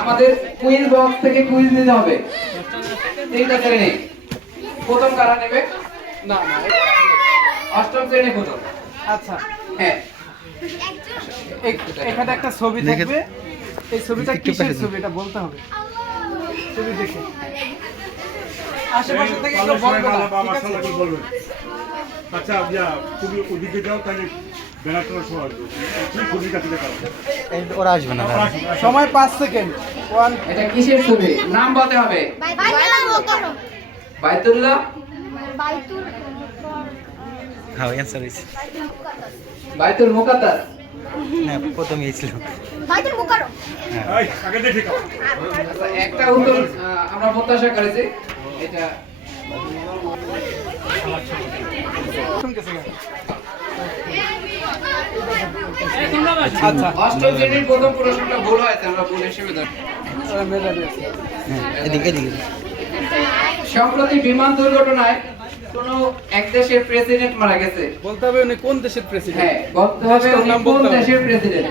আমাদের quiz box থেকে quiz নিতে হবে। তিনটা শ্রেণী, প্রথম কারা নেবে? না না অষ্টম শ্রেণী প্রথম। আচ্ছা হ্যাঁ, এখানে একটা ছবি থাকবে, এই ছবিটা কিসের ছবি এটা বলতে হবে। ছবি দেখে আশেপাশে থেকে কেউ বলবে না, ঠিক আছে? আচ্ছা তুমি ওদিকে যাও, তাহলে বেড়াতে ওরা আসবে না। সময় 5 সেকেন্ড। 1 এটা কিসের ছবি? নাম বলতে হবে। বাইতুল্লাহ, হ্যাঁ অ্যান্সার হয়েছে। বাইতুল মুকাদ্দাস। না প্রথমে গিয়েছিল। আগে দেখে খাও। আচ্ছা, একটা উত্তর আমরা প্রত্যাশা করেছি। এটা আচ্ছা অষ্টম শ্রেণীর প্রথম প্রশ্নটা ভুল হয়েছে, আমরা ভুল হিসেবে ধরি। মেধাবী আছে। হ্যাঁ এদিকে এদিকে। সম্প্রতি বিমান দুর্ঘটনায় কোন এক দেশের প্রেসিডেন্ট মারা গেছে। বলতে হবে উনি কোন দেশের প্রেসিডেন্ট। হ্যাঁ, বলতে হবে উনি নাম কোন বলতে হবে। দেশের প্রেসিডেন্ট।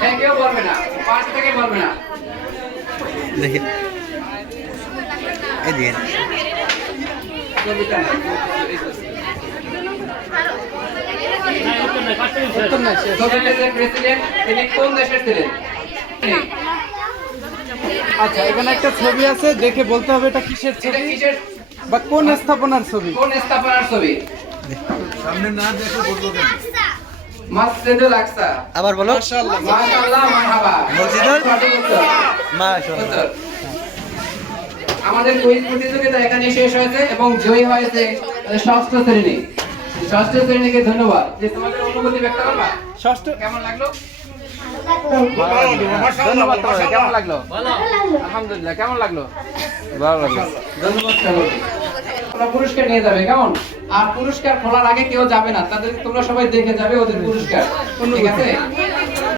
হ্যাঁ, কেউ বলবে না, 5 থেকে বলবে না। দেখি এদিকে। ছবিটা নেই। উত্তর নাই শেষ। ছবিতে যে প্রেসিডেন্ট তিনি কোন দেশের ছিলেন? আচ্ছা এখানে একটা ছবি আছে, দেখে বলতে হবে এটা কিসের এটা ছবি কিসের, বা কোন স্থাপনার ছবি। কোন স্থাপনার ছবি? সামনে না দেখে বলবো কেন? মসজিদুল আকসা। আবার বলো। মাশাআল্লাহ। মাশাআল্লাহ, মারহাবা। মসজিদুল সঠিক উত্তর। মাশাআল্লাহ। উত্তর। আমাদের কুইজ প্রতিযোগিতা এখানে শেষ হয়েছে এবং জয়ী হয়েছে ষষ্ঠ শ্রেণী। ষষ্ঠ শ্রেণীকে ধন্যবাদ। যে তোমাদের অনুভূতি ব্যক্ত করবা, ষষ্ঠ কেমন লাগলো? ধন্যবাদ তোমাকে। কেমন লাগলো? আলহামদুলিল্লাহ। কেমন লাগলো? ভালো লাগলো। ধন্যবাদ সকলকে। তোমরা পুরস্কার নিয়ে যাবে, কেমন? আর পুরস্কার খোলার আগে কেউ যাবে না, তাদের তোমরা সবাই দেখে যাবে ওদের পুরস্কার, ঠিক আছে?